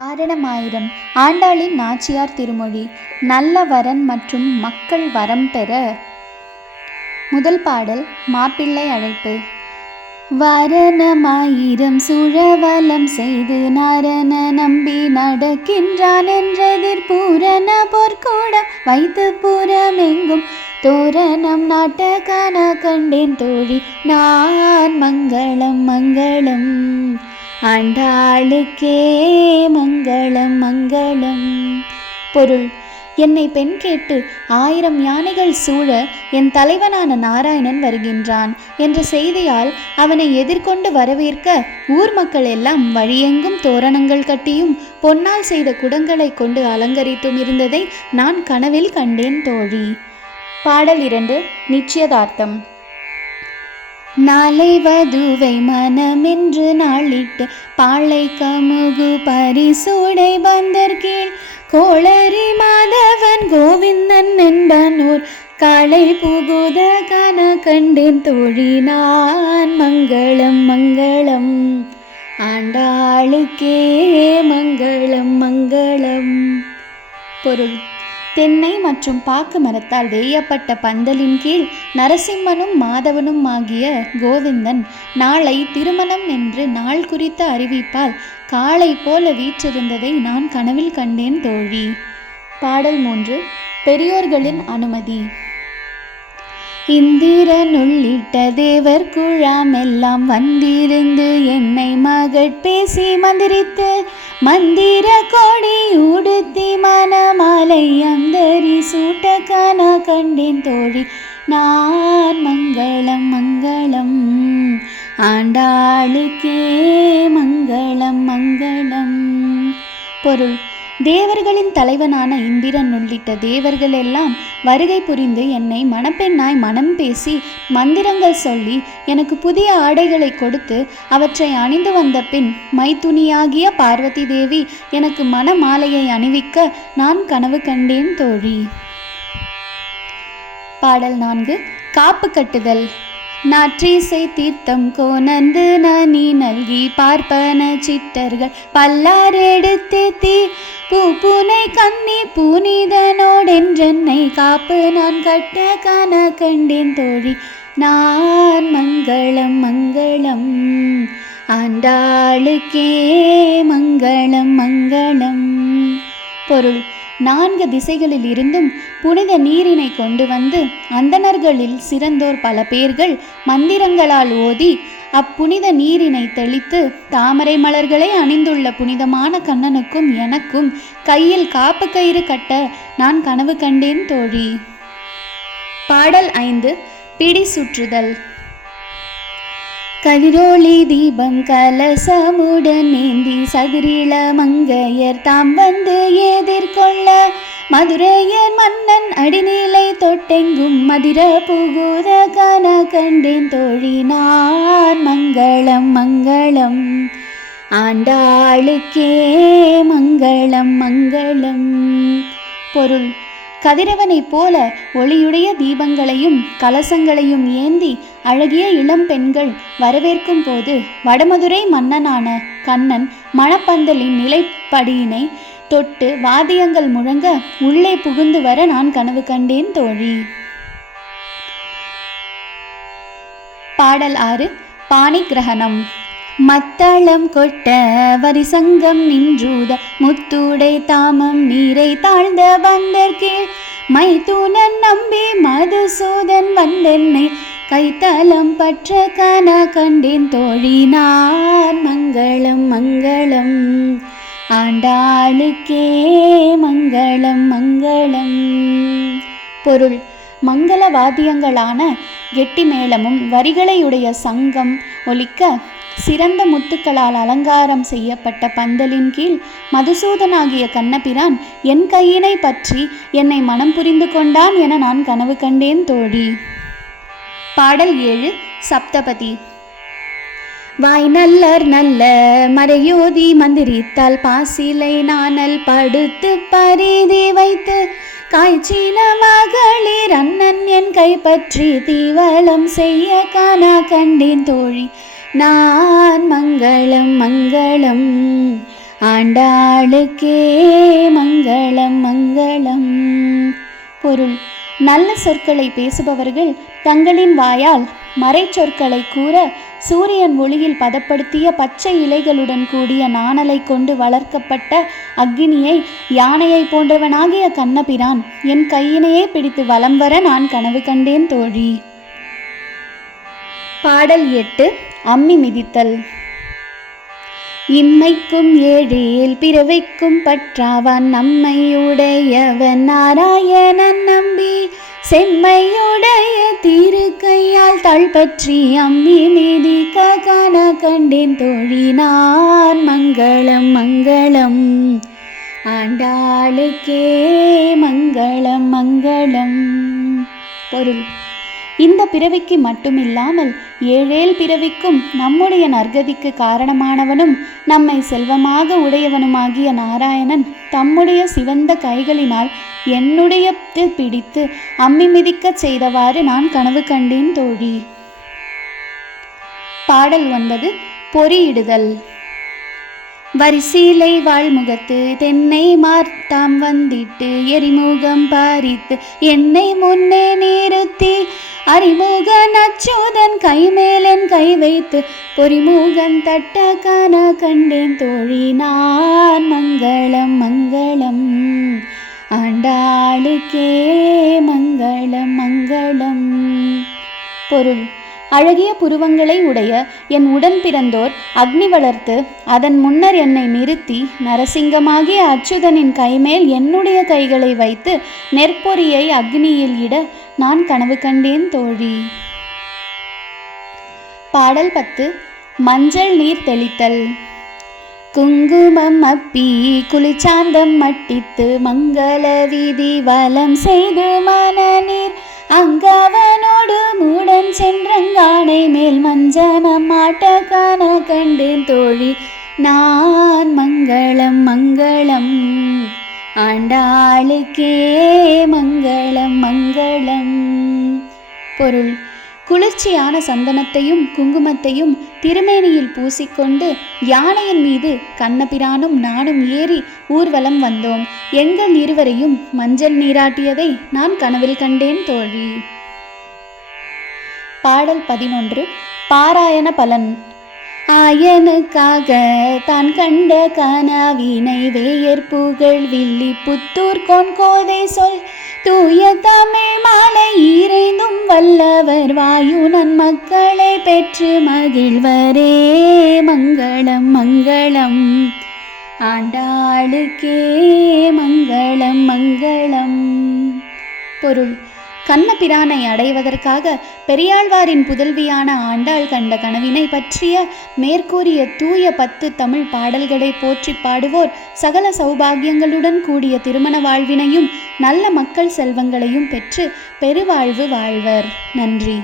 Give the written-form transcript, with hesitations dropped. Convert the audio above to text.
காரணமாயிரம் ஆண்டாளின் நாச்சியார் திருமொழி. நல்ல வரன் மற்றும் மக்கள் வரம் பெற. முதல் பாடல் மாப்பிள்ளை அழைப்பு. வரணமாயிரம் சுழவலம் செய்து நரன நம்பி நடக்கின்றான் என்றெதிர் பூரண பொற்கூடம் வைத்து புறமெங்கும் தோரணம் நாட்ட காண கண்டேன் தோழி நான். மங்களம் மங்களம் ஆண்டாளுக்கே மங்களம் மங்களம். பொருள்: என்னை பெண் கேட்டு 1000 யானைகள் சூழ என் தலைவனான நாராயணன் வருகின்றான் என்ற செய்தியால் அவனை எதிர்கொண்டு வரவேற்க ஊர் மக்கள் எல்லாம் வழியெங்கும் தோரணங்கள் கட்டியும் பொன்னால் செய்த குடங்களை கொண்டு அலங்கரித்தும் இருந்ததை நான் கனவில் கண்டேன் தோழி. பாடல் 2. நிச்சயதார்த்தம். நாளை வதுவை மனமென்று நாளிட்டு பாளை கமுகு பரிசூடை பந்தர் கீழ் கோளரி மாதவன் கோவிந்தன் என்பனூர் காளை புகுத காண கண்டேன் தோழி நான். மங்களம் மங்களம் ஆண்டாளுக்கே மங்களம் மங்களம். பொருள்: தென்னை மற்றும் பாக்கு மரத்தால் வேயப்பட்ட பந்தலின் கீழ் நரசிம்மனும் மாதவனும் ஆகிய கோவிந்தன் நாளை திருமணம் என்று நாள் குறித்த அறிவிப்பால் காளை போல வீற்றிருந்ததை நான் கனவில் கண்டேன் தோழி. பாடல் 3. பெரியோர்களின் அனுமதி. இந்திரன் உள்ளிட்ட தேவர் குழாமெல்லாம் வந்திருந்து என்னை மகட்பேசி மந்திரித்து மந்திர கோடி உடுத்தி மணமாலை அந்தரி சூட்ட காண கண்டேன் தோழி நான். மங்களம் மங்களம் ஆண்டாளுக்கே மங்களம் மங்களம். பொருள்: தேவர்களின் தலைவனான இந்திரன் உள்ளிட்ட தேவர்கள் எல்லாம் வருகை புரிந்து என்னை மணப்பெண்ணாய் மனம் பேசி மந்திரங்கள் சொல்லி எனக்கு புதிய ஆடைகளை கொடுத்து அவற்றை அணிந்து வந்த பின் மைத்துனியாகிய பார்வதி தேவி எனக்கு மணமாலையை அணிவிக்க நான் கனவு கண்டேன் தோழி. பாடல் 4. காப்பு கட்டுதல். நாற்றீசை தீர்த்தம் கோனந்து நனி நல்கி பார்ப்பன சித்தர்கள் பல்லார் எடுத்தேத்தி பூனை கண்ணி பூனிதனோடென்றென்னை காப்பு நான் கட்ட காண கண்டேன் தோழி நான். மங்களம் மங்களம் ஆண்டாளுக்கே மங்களம் மங்களம். பொருள்: 4 திசைகளில் இருந்தும் புனித நீரினை கொண்டு வந்து அந்தணர்களில் சிறந்தோர் பல பேர்கள் மந்திரங்களால் ஓதி அப்புனித நீரினை தெளித்து தாமரை மலர்களை அணிந்துள்ள புனிதமான கண்ணனுக்கும் எனக்கும் கையில் காப்பு கயிறு கட்ட நான் கனவு கண்டேன் தோழி. பாடல் 5. பிடி சுற்றுதல். கதிரோளி தீபம் கலசமுடன் ஏந்தி சதிரிள மங்கையர் தாம் வந்து எதிர்கொள்ள மதுரையர் மன்னன் அடிநிலை தொட்டெங்கும் மதிர புகுத காண கண்டேன் தோழி நான். மங்களம் மங்களம் ஆண்டாளுக்கே மங்களம் மங்களம். பொருள்: கதிரவனைப் போல ஒளியுடைய தீபங்களையும் கலசங்களையும் ஏந்தி அழகிய இளம் பெண்கள் வரவேற்கும் போது வடமதுரை மன்னனான கண்ணன் மணப்பந்தலின் நிலைப்படியினை தொட்டு வாத்தியங்கள் முழங்க உள்ளே புகுந்து வர நான் கனவு கண்டேன் தோழி. பாடல் 6. பாணி கிரகணம். மத்தளம் கொட்ட வரிசங்கம் நின்றூத முத்துடை தாமம் நீரை தாழ்ந்த பந்தர் கீழ் மைத்துனன் நம்பி மதுசூதன் வந்தென்னை கைத்தலம் பற்ற காண கண்டேன் தோழி நான். மங்களம் மங்களம் ஆண்டாளுக்கே மங்களம் மங்களம். பொருள்: மங்கள வாத்தியங்களான கெட்டி மேளமும் வரிகளையுடைய சங்கம் ஒலிக்க சிறந்த முத்துக்களால் அலங்காரம் செய்யப்பட்ட பந்தலின் கீழ் மதுசூதனாகிய கண்ணபிரான் என் கையினை பற்றி என்னை மனம் புரிந்து கொண்டான் என நான் கனவு கண்டேன் தோழி. பாடல் 7. சப்தபதி. வாய் நல்லர் நல்ல மறையோதி மந்திரித்தால் பாசிலை நாணல் படுத்து பரிதி வைத்து காய்ச்சின மகளிர் அண்ணன் என் கைப்பற்றி தீவளம் செய்ய காண கண்டேன் தோழி நான். மங்களம் மங்களம் ஆண்டாளுக்கே மங்களம் மங்களம். பொருள்: நல்ல சொற்களை பேசுபவர்கள் தங்களின் வாயால் மறைச்சொற்களை கூற சூரியன் ஒளியில் பதப்படுத்திய பச்சை இலைகளுடன் கூடிய நாணலை கொண்டு வளர்க்கப்பட்ட அக்னியை யானையை போன்றவனாகிய கண்ணபிரான் என் கையினையே பிடித்து வலம் வர நான் கனவு கண்டேன் தோழி. பாடல் 8. அம்மி மிதித்தல். இம்மைக்கும் ஏழேல் பிறவைக்கும் பற்றாவான் நம்மையுடையவன் நாராயணன் நம்பி செம்மையுடைய திருக்கையால் தாழ்பற்றி அம்மி மிதிக்க காண கண்டேன் தோழி நான். மங்களம் மங்களம். ஆண்டாளுக்கே மங்களம் மங்களம். பொருள்: இந்த பிறவிக்கு மட்டுமில்லாமல் ஏழேல் பிறவிக்கும் நம்முடைய நற்கதிக்கு காரணமானவனும் நம்மை செல்வமாக உடையவனுமாகிய நாராயணன் தம்முடைய சிவந்த கைகளினால் என்னுடைய பிடித்து அம்மி மிதிக்கச் செய்தவாறு நான் கனவு கண்டேன் தோழி. பாடல் 9. பொறியிடுதல். வரிசீலை வாழ்முகத்து தென்னை மார்த்தாம் வந்திட்டு எரிமுகம் பாரித்து என்னை முன்னே நிறுத்தி அறிமுகன் அச்சுதன் கைமேலன் கை வைத்து பொறிமுகன் தட்ட காண கண்டேன் தோழி நான். மங்களம் மங்களம். ஆண்டாளுக்கே மங்களம் மங்களம். பொருள்: அழகிய புருவங்களை உடைய என் உடன் பிறந்தோர் அக்னி வளர்த்து அதன் முன்னர் என்னை நிறுத்தி நரசிங்கமாகிய அச்சுதனின் கைமேல் என்னுடைய கைகளை வைத்து நெற்பொறியை அக்னியில் இட நான் கனவு கண்டேன் தோழி. பாடல் 10. மஞ்சள் நீர் தெளித்தல். குங்குமம் அப்பி குளிச்சாந்தம் மட்டித்து மங்கள வீதி வலம் செய்து மனநீர் அங்கவனோடு மூடன் சென்றங்கானை மேல் மஞ்சனம் ஆட்ட காண கண்டேன் தோழி நான். மங்களம் மங்களம். ஆண்டாளுக்கே மங்களம் மங்களம். பொருள்: குளிர்ச்சியான சந்தனத்தையும் குங்குமத்தையும் திருமேனியில் பூசிக்கொண்டு யானையின் மீது கண்ணபிரானும் நானும் ஏறி ஊர்வலம் வந்தோம். எங்கள் இருவரையும் மஞ்சள் நீராட்டியதை நான் கனவில் கண்டேன் தோழி. பாடல் 11. பாராயண பலன். ஆயனுக்காக தான் கண்ட கனவினை வேயர் புகழ் வில்லி புத்தூர் கோதை சொல் தூய தமிழ் மாலை ஈரைந்தும் வல்லவர் வாயு நன்மக்களை பெற்று மகிழ்வரே. மங்களம் மங்களம். ஆண்டாளுக்கே மங்களம் மங்களம். பொருள்: கண்ணபிரானை அடைவதற்காக பெரியாழ்வாரின் புதல்வியான ஆண்டாள் கண்ட கனவினை பற்றிய மேற்கூறிய தூய 10 தமிழ் பாடல்களை போற்றி பாடுவோர் சகல சௌபாகியங்களுடன் கூடிய திருமண வாழ்வினையும் நல்ல மக்கள் செல்வங்களையும் பெற்று பெருவாழ்வு வாழ்வர். நன்றி.